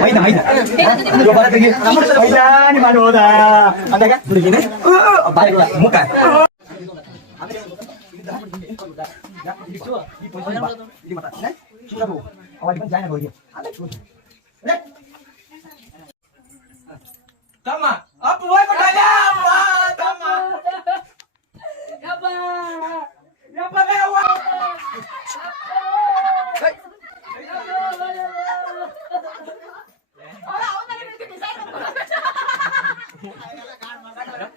ಐದ ಐದ ಐದಾನಿ ಮಾಡುವುದಾ ಅಂದಾಗ ಹುಡುಗಿನೇ ಬಾಯಿ ಮುಖ ತಮ್ಮ ಅಪ್ಪ ಹೋಗ್ಬಿಟ್ಟಲ್ಲ ಅಮ್ಮ ತಮ್ಮ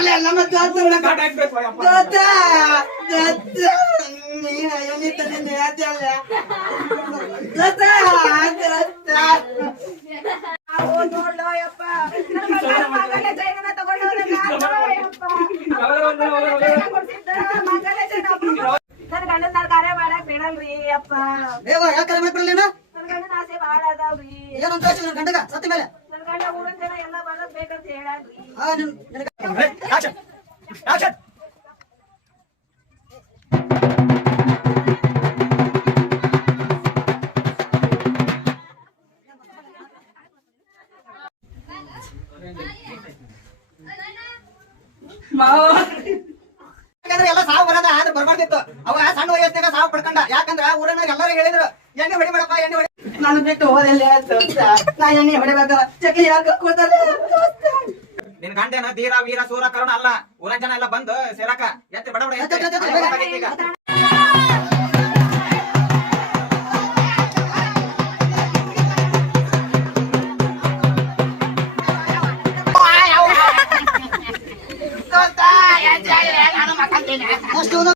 ಅಲೆ, ನಮ್ಮ ದೋಸ್ತಗಳ ದೋಸ್ತ, ದೋಸ್ತ, ನೀನು ಏನಿತ್ತು ನಿನ್ನ ಹೇಳ್ತಿಯಲ್ಲ? ದೋಸ್ತ, ದೋಸ್ತ. ನಾವು ನೋಡ್ಲೋ ಯಪ್ಪ ನನ್ನ ಮಗನೇ ಚೈನನ ತಗೊಂಡವ್ರೆ ಯಪ್ಪ. ಮಗನೇ ಚೈನ ಒಬ್ರು. ನನ್ ಗಂಡನ್ ಕಾರ್ಯ ಮಾಡಕ್ ಬಿಡಲ್ರಿ ಅಪ್ಪ ಬೇಗ ಯಾಕೆ ಮಾಡ್ಬಿಡಲ್ಲ ನೀನು ನನ್ ಗಂಡನ ಆಸೆ ಬಾಳ ಅದಾವ್ರಿ ಏನಂತ ಹೇಳ್ತೀನಿ ನನ್ನ ಗಂಡಗ ಸತ್ತ ಮೇಲೆ ನನ್ ಗಂಡ ಊರಿನ ಜನ ಎಲ್ಲ ಬರೋದ್ ಬೇಕಂತ ಹೇಳಾನ್ರಿ ಆ, ನಿನ್- ನಿನಗೆ ಯಾಕಂದ್ರೆ ಎಲ್ಲ ಸಾವು ಬರೋದ ಆದ್ರೆ ಬರ್ಬಾರ್ದಿತ್ತು. ಅವ ಸಣ್ಣ ವಯಸ್ಸಿನಾಗ ಸಾವು ಪಡ್ಕೊಂಡ. ಯಾಕಂದ್ರ ಊರನ್ನ ಎಲ್ಲರೂ ಹೇಳಿದ್ರು ಎಣ್ಣೆ ಹೊಡಿಬೇಡಪ್ಪ ಎಣ್ಣೆ ಹೊಡಿ ನಾನು ಬಿಟ್ಟು ಹೋದಲ್ಲ ನಾ ಎಣ್ಣೆ ಹೊಡಿಬೇಕಲ್ಲ. ಚಕ್ಲಿ ಯಾಕೆ ಕೂದಲ್ಲ ನಿನ್ ಗಂಡೇನ ಧೀರ ವೀರ ಸೂರ ಕರುಣ ಅಲ್ಲ ಊರ ಜನ ಎಲ್ಲ ಬಂದು ಸೇರಕ ಎತ್ತ ಬಡ ಬಡ